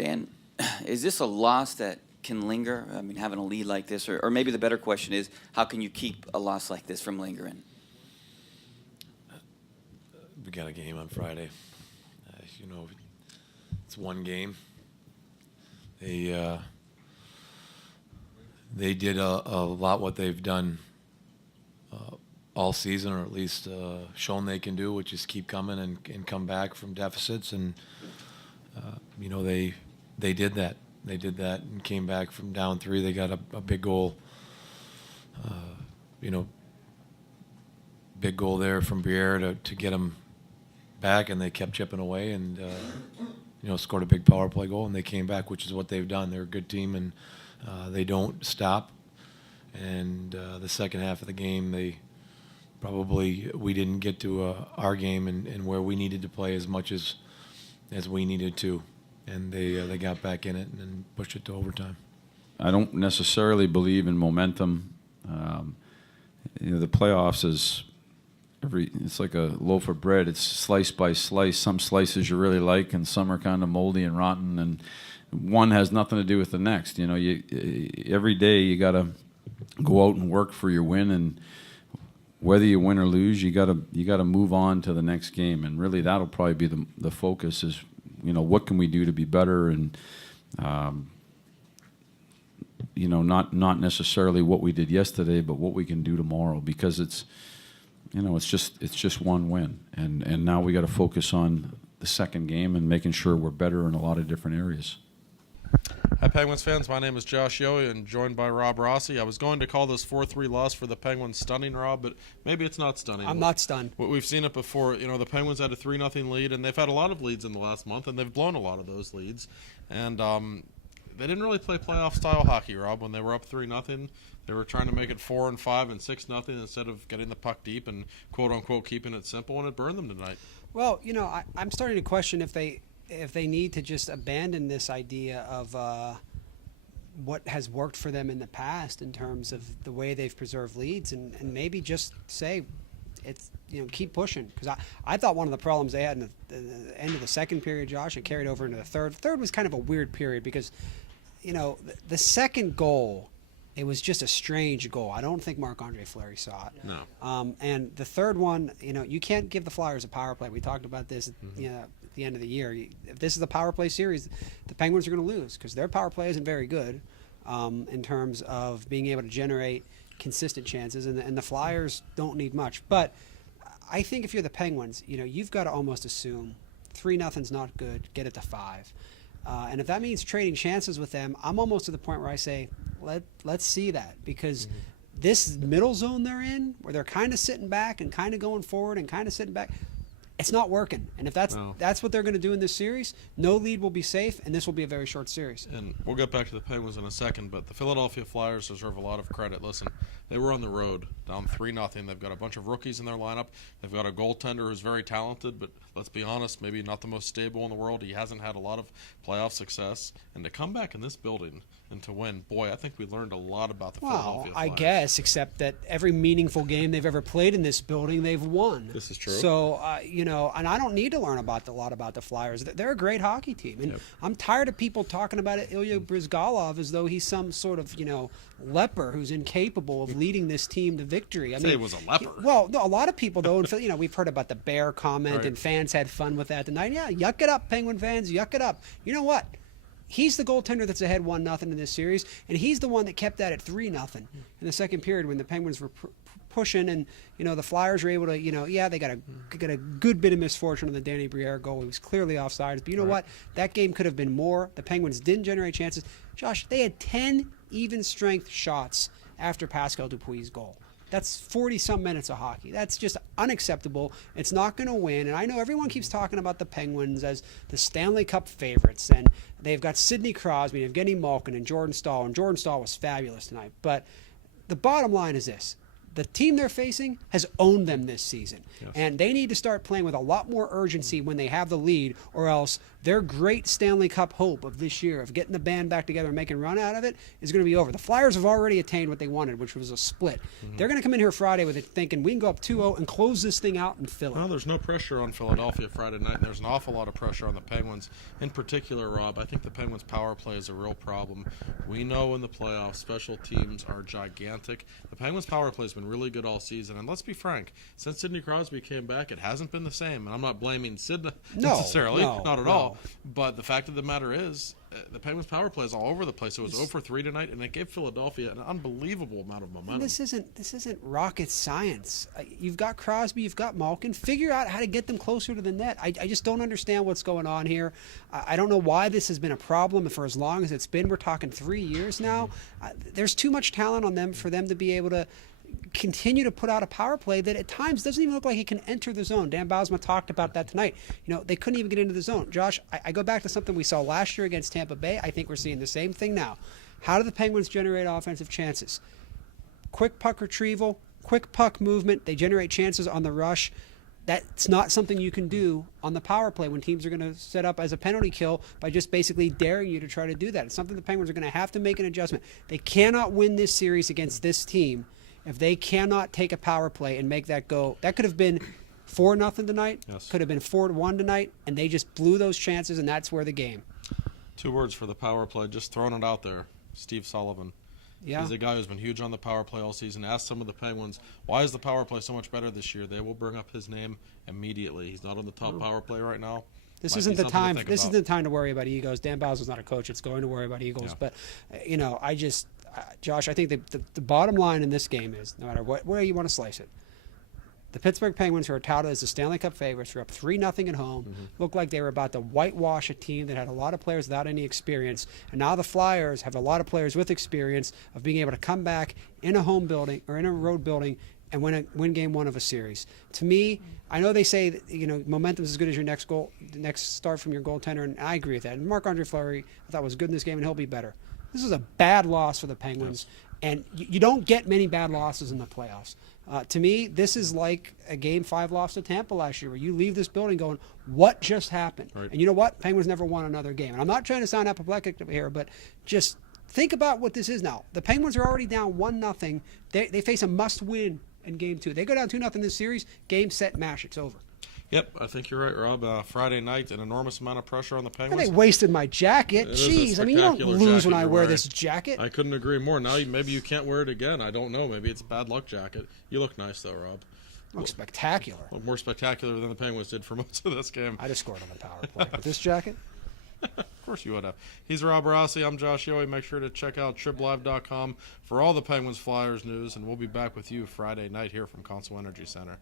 Dan, is this a loss that can linger? I mean, having a lead like this, or maybe the better question is, how can you keep a loss like this from lingering? We got a game on Friday. It's one game. They did a lot what they've done all season, or at least shown they can do, which is keep coming and come back from deficits. And they did that. They did that and came back from down 3. They got a big goal. Big goal there from Briere to get them back, and they kept chipping away and scored a big power play goal, and they came back, which is what they've done. They're a good team, and they don't stop. And the second half of the game, we didn't get to our game and where we needed to play as much as we needed to, and they got back in it and pushed it to overtime. I don't necessarily believe in momentum. The playoffs is it's like a loaf of bread. It's slice by slice. Some slices you really like, and some are kind of moldy and rotten, and one has nothing to do with the next. Every day you got to go out and work for your win, and whether you win or lose, you got to move on to the next game, and really that'll probably be the focus. Is what can we do to be better, and not necessarily what we did yesterday, but what we can do tomorrow, because it's just one win, and now we got to focus on the second game and making sure we're better in a lot of different areas. Hi, Penguins fans. My name is Josh Yohe, and joined by Rob Rossi. I was going to call this 4-3 loss for the Penguins stunning, Rob, but maybe it's not stunning. I'm not stunned. We've seen it before. The Penguins had a 3-0 lead, and they've had a lot of leads in the last month, and they've blown a lot of those leads. And they didn't really play playoff-style hockey, Rob. When they were up 3-0, they were trying to make it 4-5 and 6-0 instead of getting the puck deep and quote-unquote keeping it simple, and it burned them tonight. Well, I'm starting to question if they need to just abandon this idea of what has worked for them in the past in terms of the way they've preserved leads, and maybe just say it's keep pushing, because I thought one of the problems they had in the end of the second period, Josh, it carried over into the third. Third was kind of a weird period because the second goal, it was just a strange goal. I don't think Marc-Andre Fleury saw it. No. And the third one, you can't give the Flyers a power play. We talked about this at the end of the year. If this is the power play series, the Penguins are going to lose because their power play isn't very good in terms of being able to generate consistent chances, and the Flyers don't need much. But I think if you're the Penguins, you've got to almost assume 3-0's not good, get it to 5. And if that means trading chances with them, I'm almost to the point where I say, let's see that, because this middle zone they're in, where they're kind of sitting back and kind of going forward and kind of sitting back, it's not working. And if that's what they're going to do in this series, no lead will be safe, and this will be a very short series. And we'll get back to the Penguins in a second, but the Philadelphia Flyers deserve a lot of credit. Listen, they were on the road, down 3-0. They've got a bunch of rookies in their lineup. They've got a goaltender who's very talented, but let's be honest, maybe not the most stable in the world. He hasn't had a lot of playoff success. And to come back in this building and to win, boy, I think we learned a lot about the Philadelphia Flyers. I guess, except that every meaningful game they've ever played in this building, they've won. This is true. So, and I don't need to learn a lot about the Flyers. They're a great hockey team. And I'm tired of people talking about Ilya Bryzgalov as though he's some sort of, leper who's incapable of leading this team to victory. I mean, he was a leper. Well, no, a lot of people, though, we've heard about the bear comment, right, and fans had fun with that tonight. Yeah, yuck it up, Penguin fans, yuck it up. You know what? He's the goaltender that's ahead 1-0 in this series, and he's the one that kept that at 3-0 in the second period when the Penguins were pushing, and the Flyers were able to, they got a good bit of misfortune on the Danny Briere goal. He was clearly offside, but you know what? That game could have been more. The Penguins didn't generate chances. Josh, they had 10 even strength shots after Pascal Dupuis' goal. That's 40-some minutes of hockey. That's just unacceptable. It's not going to win. And I know everyone keeps talking about the Penguins as the Stanley Cup favorites. And they've got Sidney Crosby, Evgeny Malkin, and Jordan Staal. And Jordan Staal was fabulous tonight. But the bottom line is this. The team they're facing has owned them this season. Yes. And they need to start playing with a lot more urgency when they have the lead, or else their great Stanley Cup hope of this year, of getting the band back together and making a run out of it, is going to be over. The Flyers have already attained what they wanted, which was a split. They're going to come in here Friday with it thinking we can go up 2-0 and close this thing out and fill Well, it. there's no pressure on Philadelphia Friday night, and there's an awful lot of pressure on the Penguins. In particular, Rob, I think the Penguins' power play is a real problem. We know in the playoffs, special teams are gigantic. The Penguins' power play has been really good all season, and let's be frank, since Sidney Crosby came back, it hasn't been the same. And I'm not blaming Sid necessarily, not at all. But the fact of the matter is, the Penguins' power play is all over the place. It was 0 for 3 tonight, and it gave Philadelphia an unbelievable amount of momentum. This isn't rocket science. You've got Crosby, you've got Malkin. Figure out how to get them closer to the net. I just don't understand what's going on here. I don't know why this has been a problem for as long as it's been. We're talking 3 years now. There's too much talent on them for them to be able to continue to put out a power play that at times doesn't even look like he can enter the zone. Dan Bylsma talked about that tonight. They couldn't even get into the zone. Josh, I go back to something we saw last year against Tampa Bay. I think we're seeing the same thing now. How do the Penguins generate offensive chances? Quick puck retrieval, quick puck movement. They generate chances on the rush. That's not something you can do on the power play when teams are going to set up as a penalty kill by just basically daring you to try to do that. It's something the Penguins are going to have to make an adjustment. They cannot win this series against this team if they cannot take a power play and make that go. That could have been 4-0 tonight, Yes. could have been 4-1 tonight, and they just blew those chances, and that's where the game. 2 words for the power play, just throwing it out there. Steve Sullivan. Yeah. He's a guy who's been huge on the power play all season. Ask some of the Penguins, why is the power play so much better this year? They will bring up his name immediately. He's not on the top power play right now. This Might isn't be the something to time. think This about. isn't the time to worry about egos. Dan Bylsma's not a coach. It's going to worry about egos. Yeah. But I just, Josh, I think the bottom line in this game is no matter what where you want to slice it, the Pittsburgh Penguins, who are touted as the Stanley Cup favorites, are up 3-0 at home. Looked like they were about to whitewash a team that had a lot of players without any experience. And now the Flyers have a lot of players with experience of being able to come back in a home building or in a road building and win game one of a series. To me, I know they say that, momentum is as good as your next goal, the next start from your goaltender, and I agree with that. And Marc-Andre Fleury, I thought was good in this game, and he'll be better. This is a bad loss for the Penguins, and you don't get many bad losses in the playoffs. To me, this is like a Game 5 loss to Tampa last year, where you leave this building going, what just happened? Right. And you know what? Penguins never won another game. And I'm not trying to sound apoplectic here, but just think about what this is now. The Penguins are already down 1-0. They face a must-win in Game 2. They go down 2-0 this series, game, set, mash. It's over. Yep, I think you're right, Rob. Friday night, an enormous amount of pressure on the And Penguins. they wasted my jacket. It is a Jeez, I mean, you don't spectacular lose when jacket I you're wear wearing. this jacket. I couldn't agree more. Now maybe you can't wear it again. I don't know. Maybe it's a bad luck jacket. You look nice though, Rob. Looks spectacular. Look more spectacular than the Penguins did for most of this game. I just scored on the power play with this jacket. Of course you would have. He's Rob Rossi. I'm Josh Yohe. Make sure to check out triplive.com for all the Penguins Flyers news, and we'll be back with you Friday night here from Consol Energy Center.